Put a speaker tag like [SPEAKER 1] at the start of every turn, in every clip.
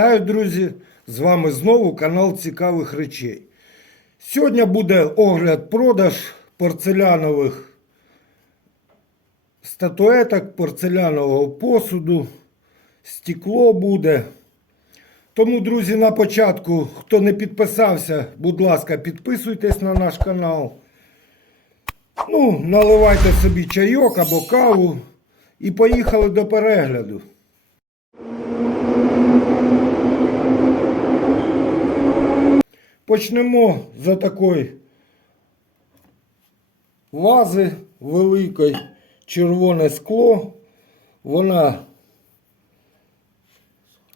[SPEAKER 1] Вітаю, друзі! З вами знову канал Цікавих речей. Сьогодні буде огляд-продаж порцелянових статуеток, порцелянового посуду, стекло буде. Тому, друзі, на початку, хто не підписався, будь ласка, підписуйтесь на наш канал. Ну, наливайте собі чайок або каву і поїхали до перегляду. Почнемо за такої вази великої червоне скло. Вона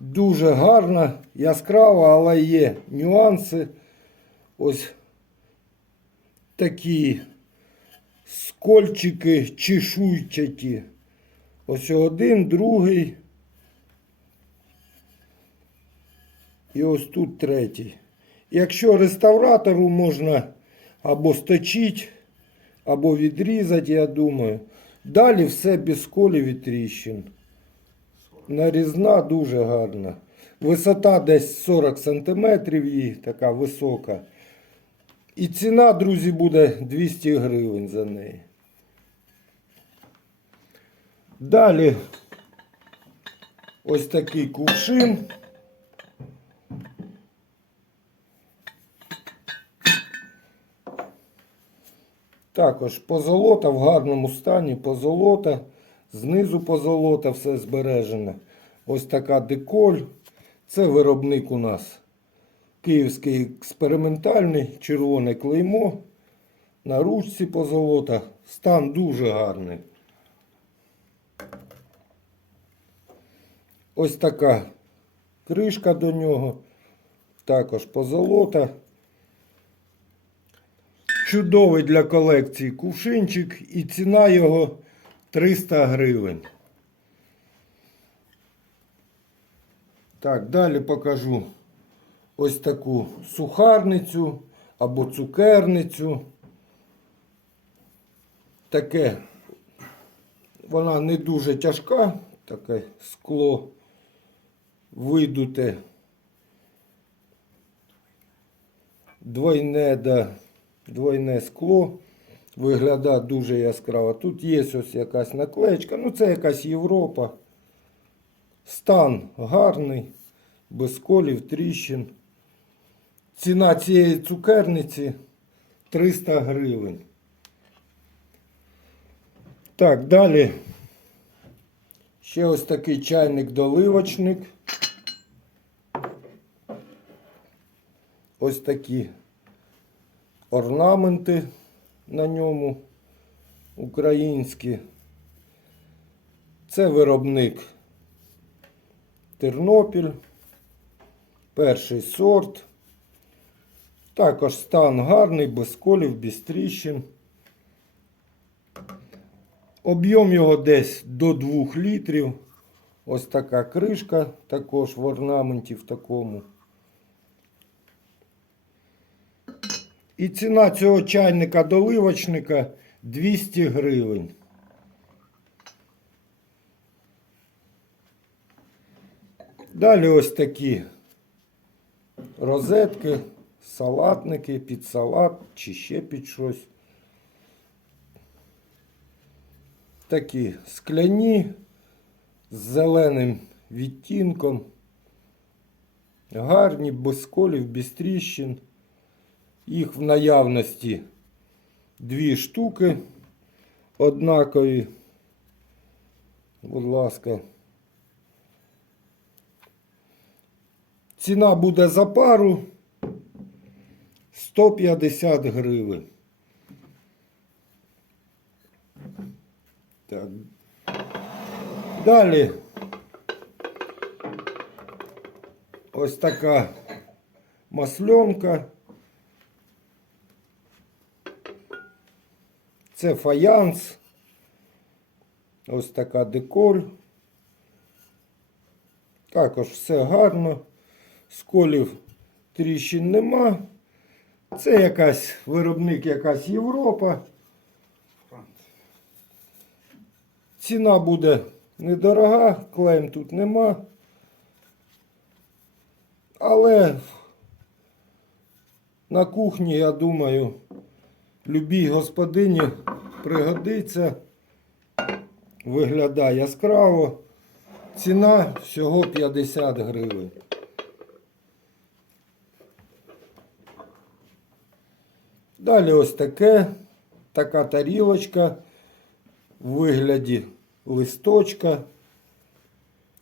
[SPEAKER 1] дуже гарна, яскрава, але є нюанси. Ось такі скольчики чешуйчаті. Ось один, другий. І ось тут третій. Якщо реставратору можна або сточити, або відрізати, я думаю. Далі все без колів і тріщин. Нарізна дуже гарна. Висота десь 40 см її, така висока. І ціна, друзі, буде 200 гривень за неї. Далі ось такий кувшин. Також позолота в гарному стані, позолота, знизу позолота, все збережене. Ось така деколь. Це виробник у нас київський експериментальний, червоне клеймо. На ручці позолота. Стан дуже гарний. Ось така кришка до нього. Також позолота. Чудовий для колекції кувшинчик і ціна його 300 гривень. Так, далі покажу ось таку сухарницю або цукерницю. Таке, вона не дуже тяжка, таке скло видуте. Двойне, да, двойне скло. Виглядає дуже яскраво. Тут є ось якась наклеєчка. Ну це якась Європа. Стан гарний, без колів, тріщин. Ціна цієї цукерниці 300 гривень. Так, далі. Ще ось такий чайник-доливочник. Ось такі орнаменти на ньому українські. Це виробник Тернопіль. Перший сорт. Також стан гарний, без колів, без тріщин. Об'єм його десь до 2 літрів. Ось така кришка, також в орнаменті в такому. І ціна цього чайника доливочника 200 гривень. Далі ось такі розетки, салатники під салат чи ще під щось. Такі скляні з зеленим відтінком. Гарні, без колів, без тріщин. Їх в наявності дві штуки однакові. Будь ласка. Ціна буде за пару 150 гривень. Так. Далі ось така масленка. Це фаянс. Ось така деколь. Також все гарно. Сколів тріщин нема. Це якась виробник, якась Європа. Ціна буде недорога, клейм тут нема. Але на кухні, я думаю, любій господині пригодиться. Виглядає яскраво. Ціна всього 50 гривень. Далі ось таке, така тарілочка в вигляді листочка,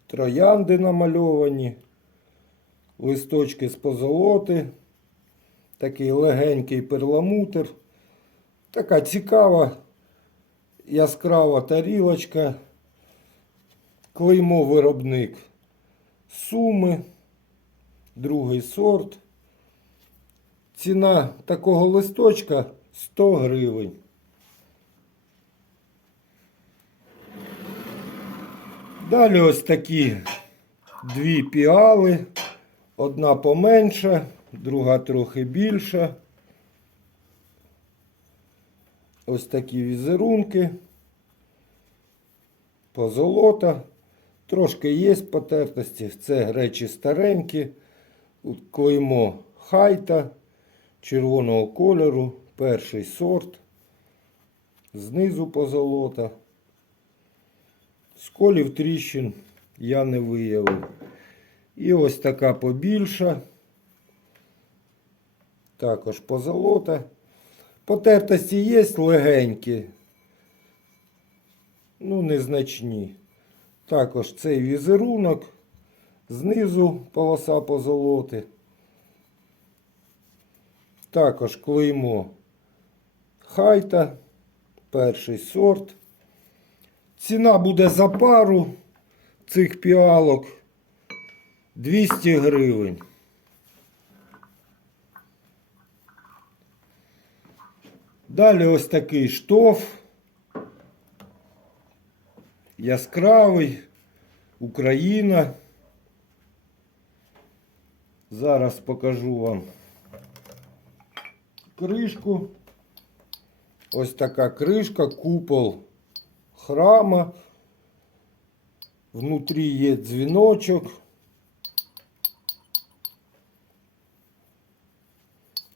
[SPEAKER 1] троянди намальовані, листочки з позолоти, такий легенький перламутр, така цікава, яскрава тарілочка, клеймо виробник суми, другий сорт. Ціна такого листочка 100 гривень. Далі ось такі дві піали. Одна поменша, друга трохи більша. Ось такі візерунки. Позолота. Трошки є потертості. Це речі старенькі. Клеймо хайта червоного кольору, перший сорт. Знизу позолота. Сколів тріщин я не виявив. І ось така побільша. Також позолота. Потертості є легенькі. Ну, незначні. Також цей візерунок. Знизу полоса позолоти. Також клеймо хайта, перший сорт. Ціна буде за пару цих піалок 200 гривень. Далі ось такий штоф. Яскравий, Україна. Зараз покажу вам кришку. Ось така кришка, купол храма. Внутрі є дзвіночок.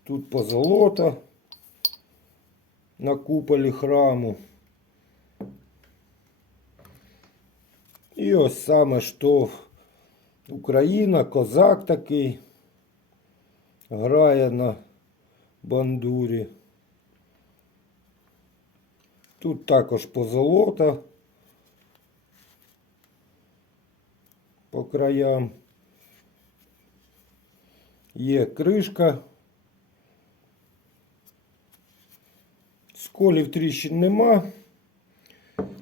[SPEAKER 1] Тут позолота на куполі храму. І ось саме штоф. Україна, козак такий. Грає на бандурі. Тут також позолота по краям. Є кришка. Сколів тріщин нема.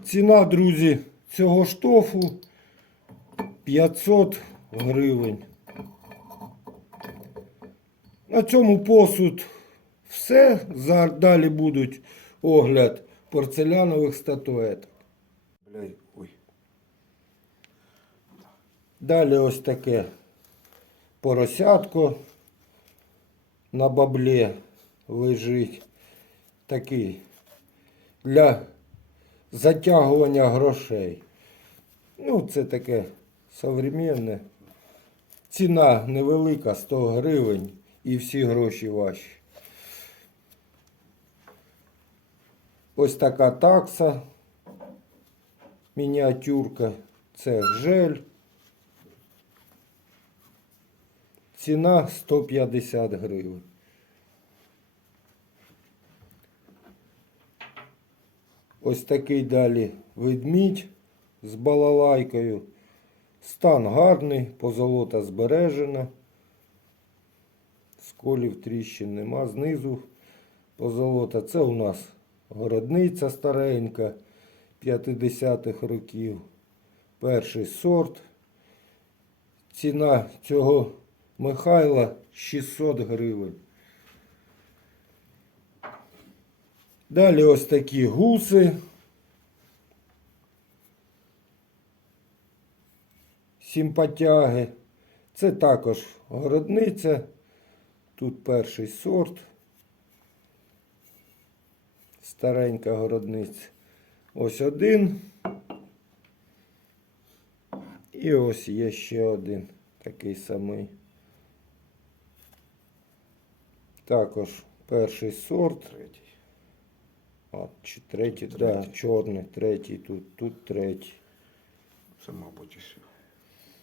[SPEAKER 1] Ціна, друзі, цього штофу 500 гривень. На цьому посуд все. Далі будуть огляд порцелянових статуеток. Далі ось таке поросятко на баблі лежить. Такий для затягування грошей. Ну, це таке современне. Ціна невелика, 100 гривень і всі гроші ваші. Ось така такса. Мініатюрка. Це жель. Ціна 150 гривень. Ось такий далі ведмідь з балалайкою. Стан гарний, позолота збережена. Сколів тріщин нема. Знизу позолота. Це у нас городниця старенька 50-х років. Перший сорт. Ціна цього Михайла 600 гривень. Далі ось такі гуси. Сімпатяги. Це також городниця. Тут перший сорт. Старенька городниця. Ось один. І ось є ще один такий самий Також перший сорт.
[SPEAKER 2] Третій.
[SPEAKER 1] А, чи третій,
[SPEAKER 2] Третій.
[SPEAKER 1] Да, чорний, третій, тут, тут третій.
[SPEAKER 2] Це, мабуть, все.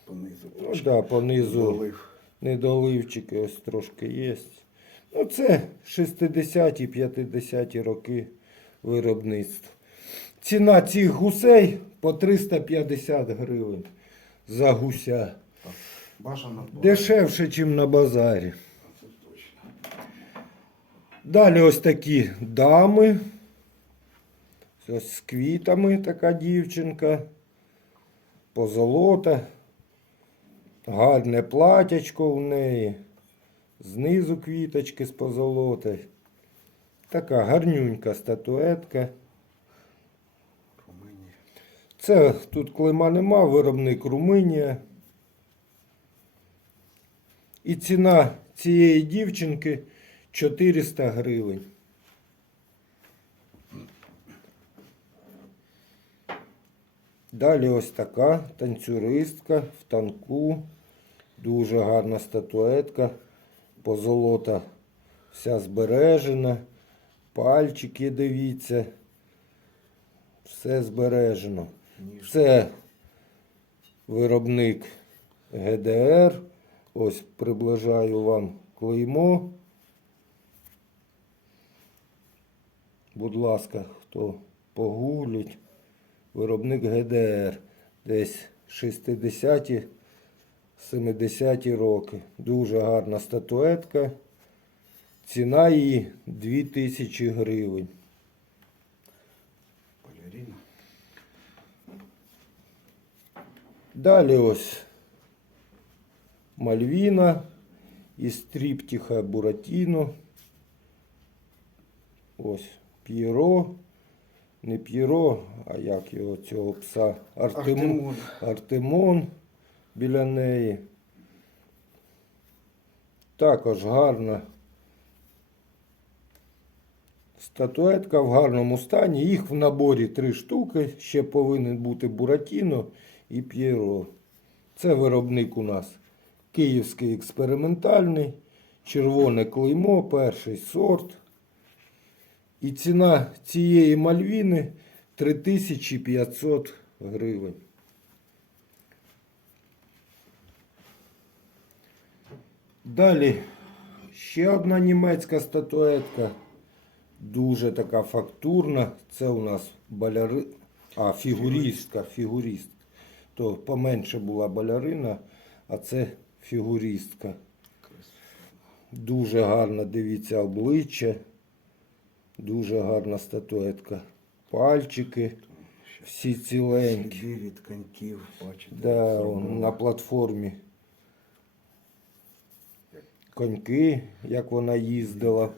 [SPEAKER 2] Понизу.
[SPEAKER 1] Ну да, понизу
[SPEAKER 2] Долив.
[SPEAKER 1] недоливчики ось трошки є. Ну це 60-ті, 50-ті роки виробництва. Ціна цих гусей по 350 гривень за гуся.
[SPEAKER 2] Так. Бажано. було.
[SPEAKER 1] Дешевше, ніж на базарі. Далі ось такі дами. Ось з квітами така дівчинка. Позолота. Гарне платячко в неї. Знизу квіточки з позолотою. Така гарнюнька статуетка. Це тут клейма нема, виробник Румунія. І ціна цієї дівчинки 400 гривень. Далі ось така танцюристка в танку. Дуже гарна статуетка. Позолота вся збережена. Пальчики, дивіться. Все збережено. Це виробник ГДР. Ось приближаю вам клеймо. Будь ласка, хто погуглить. Виробник ГДР. Десь 60-ті, 70-ті роки. Дуже гарна статуетка. Ціна її 2000 гривень. Далі ось Мальвіна із Тріптіха Буратіно. Ось П'єро. Не П'єро, а як його цього пса? Артемон.
[SPEAKER 2] Артемон.
[SPEAKER 1] Біля неї. Також гарна статуетка в гарному стані. Їх в наборі три штуки. Ще повинен бути Буратіно і П'єро. Це виробник у нас Київський експериментальний. Червоне клеймо, перший сорт. І ціна цієї мальвіни 3500 гривень. Далі ще одна німецька статуетка. Дуже така фактурна. Це у нас баляри... а, фігуристка, фігуристка. То поменше була балерина, а це фігуристка. Дуже гарно дивіться обличчя. Дуже гарна статуетка. Пальчики всі ціленькі.
[SPEAKER 2] Сліди від коньків, бачите.
[SPEAKER 1] Да, он на платформі. Коньки, як вона їздила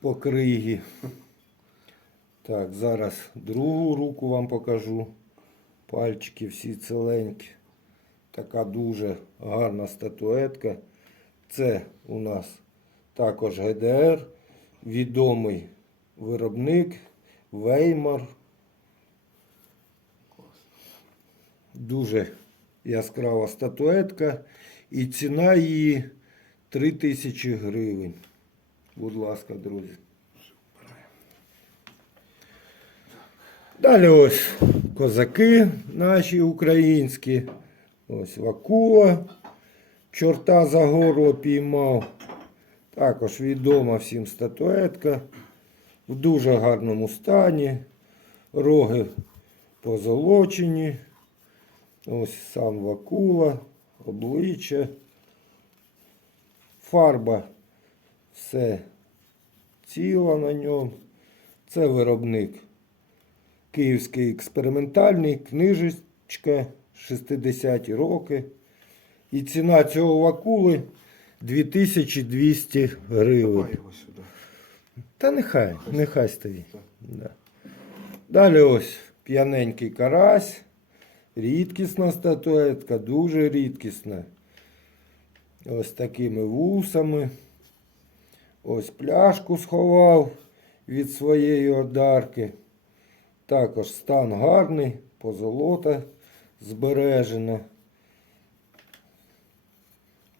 [SPEAKER 1] по кригі. Так, зараз другу руку вам покажу. Пальчики всі ціленькі. Така дуже гарна статуетка. Це у нас також ГДР, відомий виробник Веймар. Дуже яскрава статуетка. І ціна її 3000 гривень. Будь ласка, друзі. Далі ось козаки наші українські. Ось Вакула. Чорта за гору опіймав. Також відома всім статуетка. В дуже гарному стані. Роги позолочені. Ось сам Вакула, обличчя. Фарба все ціла на ньому. Це виробник Київський експериментальний, книжечка 60-ті роки. І ціна цього вакули 2200 гривень.
[SPEAKER 2] Його сюди.
[SPEAKER 1] Та нехай, нехай стоїть. Да. Далі ось п'яненький карась. Рідкісна статуетка, дуже рідкісна. Ось такими вусами. Ось пляшку сховав від своєї одарки. Також стан гарний, позолота збережена.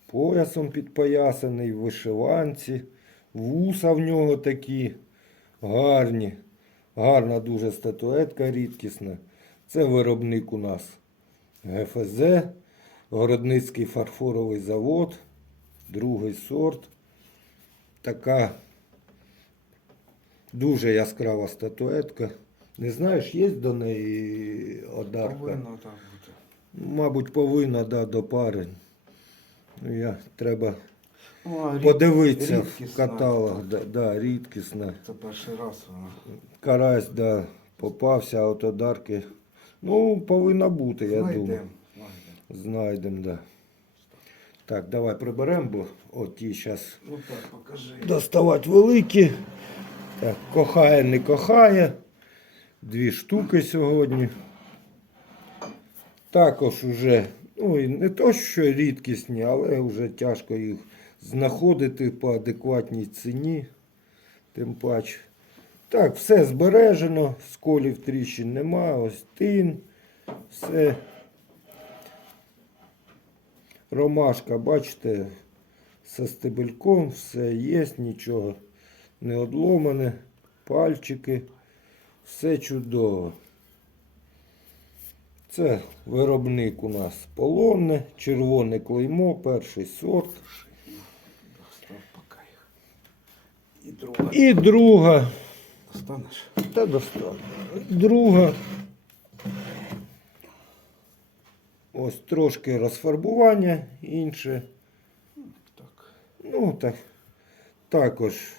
[SPEAKER 1] Поясом підпоясаний, в вишиванці, вуса в нього такі гарні. Гарна дуже статуетка рідкісна. Це виробник у нас ГФЗ, Городницький фарфоровий завод, другий сорт. Така дуже яскрава статуетка. Не знаєш, є до неї одарка?
[SPEAKER 2] Повинно так бути.
[SPEAKER 1] Мабуть, повинна да, до пари. Ну, я, треба
[SPEAKER 2] рід-
[SPEAKER 1] подивитися в каталог. Да, да, рідкісна.
[SPEAKER 2] Це перший раз вона.
[SPEAKER 1] Карась, да, попався, а от одарки. Ну, повинна бути, я думаю.
[SPEAKER 2] Знайдемо.
[SPEAKER 1] Да. Так, давай приберемо, бо от ті зараз
[SPEAKER 2] Ну так, покажи.
[SPEAKER 1] доставати великі. Так, кохає, не кохає. Дві штуки сьогодні. Також уже, ну і не то, що рідкісні, але вже тяжко їх знаходити по адекватній ціні. Тим паче. Так, все збережено, сколів тріщин нема, ось тин, все. Ромашка, бачите, зі стебельком, все є, нічого не одломане, пальчики, все чудово. Це виробник у нас полонне, червоне клеймо, перший сорт.
[SPEAKER 2] І друга.
[SPEAKER 1] І друга,
[SPEAKER 2] Достанеш?
[SPEAKER 1] та достатньо. Друга. Ось трошки розфарбування, інше.
[SPEAKER 2] Так.
[SPEAKER 1] Ну, так, також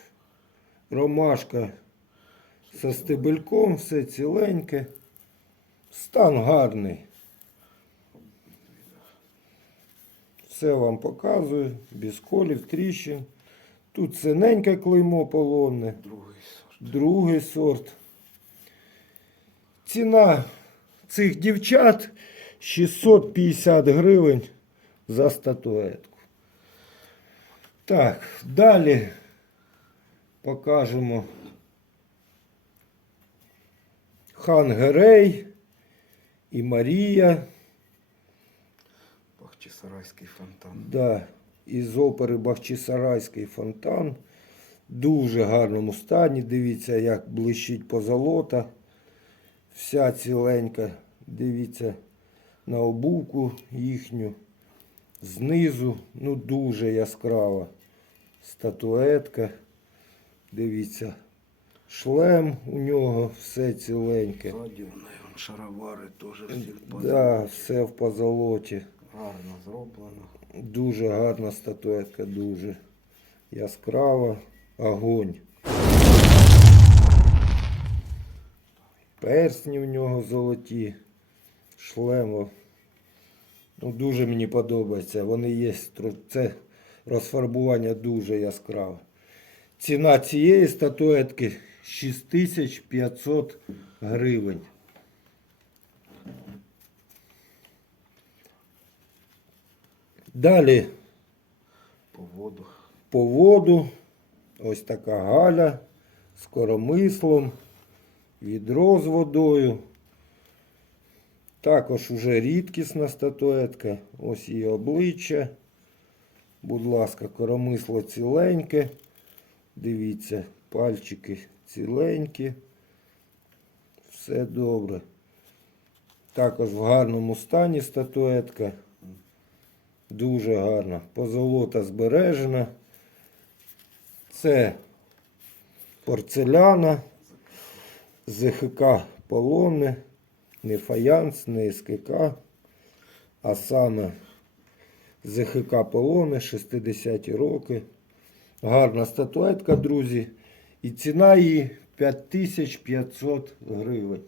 [SPEAKER 1] ромашка зі стебельком, все ціленьке. Стан гарний. Все вам показую, без колів, тріщин. Тут синеньке клеймо полонне,
[SPEAKER 2] Другий сорт.
[SPEAKER 1] другий сорт. Ціна цих дівчат 650 гривень за статуетку. Так, далі покажемо Хан Герей і Марія.
[SPEAKER 2] Бахчисарайський фонтан.
[SPEAKER 1] Да, із опери Бахчисарайський фонтан. Дуже гарному стані. Дивіться, як блищить позолота. Вся ціленька. Дивіться на обувку їхню. Знизу, ну дуже яскрава статуетка. Дивіться, шлем у нього, все ціленьке.
[SPEAKER 2] В шаровари теж всі
[SPEAKER 1] Да, все в позолоті.
[SPEAKER 2] гарно зроблено.
[SPEAKER 1] Дуже гарна статуетка, дуже яскрава, огонь. Персні в нього золоті, шлемо. Ну, дуже мені подобається. Вони є. Це розфарбування дуже яскраве. Ціна цієї статуетки 6500 гривень. Далі
[SPEAKER 2] По воду.
[SPEAKER 1] по воду. Ось така галя з коромислом, відро з водою. Також уже рідкісна статуетка. Ось її обличчя. Будь ласка, коромисло ціленьке. Дивіться, пальчики ціленькі. Все добре. Також в гарному стані статуетка. Дуже гарна. Позолота збережена. Це порцеляна, ЗХК полонне, не фаянс, не СКК, а саме ЗХК полоне 60-ті роки. Гарна статуетка, друзі. І ціна її 5500 гривень.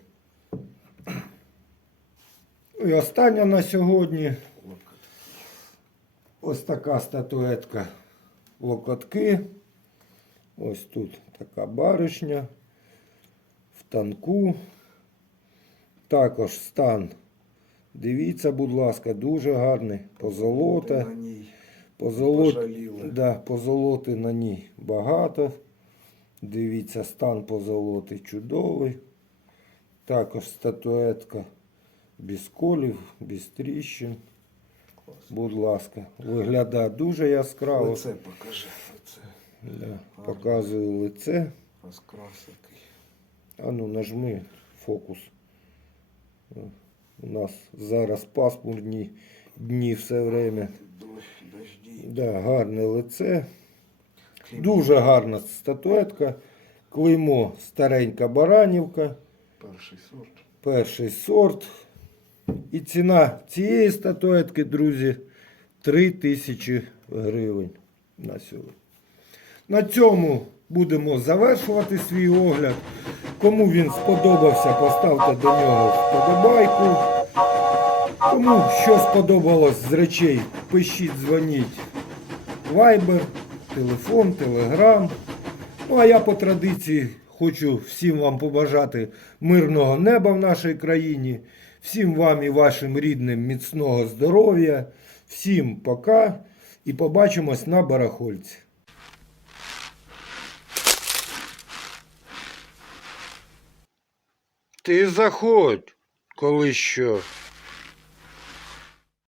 [SPEAKER 1] Ну І остання на сьогодні. Ось така статуетка локотки. Ось тут така баришня в танку. Також стан. Дивіться, будь ласка, дуже гарний. Позолота.
[SPEAKER 2] На ній.
[SPEAKER 1] Позолот... Да, позолоти на ній багато. Дивіться, стан позолоти чудовий. Також статуетка без колів, без тріщин. Будь ласка, виглядає дуже яскраво.
[SPEAKER 2] Оце покажи. Оце
[SPEAKER 1] Да, показую лице.
[SPEAKER 2] розкрас який.
[SPEAKER 1] А ну нажми фокус. У нас зараз пасмурні дні все время. Да, гарне лице. Дуже гарна статуетка. Клеймо старенька баранівка.
[SPEAKER 2] Перший сорт.
[SPEAKER 1] Перший сорт. І ціна цієї статуетки, друзі, 3 тисячі гривень на сьогодні. На цьому будемо завершувати свій огляд. Кому він сподобався, поставте до нього вподобайку. Кому що сподобалось з речей, пишіть, дзвоніть. Viber, телефон, телеграм. Ну а я по традиції хочу всім вам побажати мирного неба в нашій країні, всім вам і вашим рідним міцного здоров'я, всім пока і побачимось на барахольці. Ти заходь, коли що.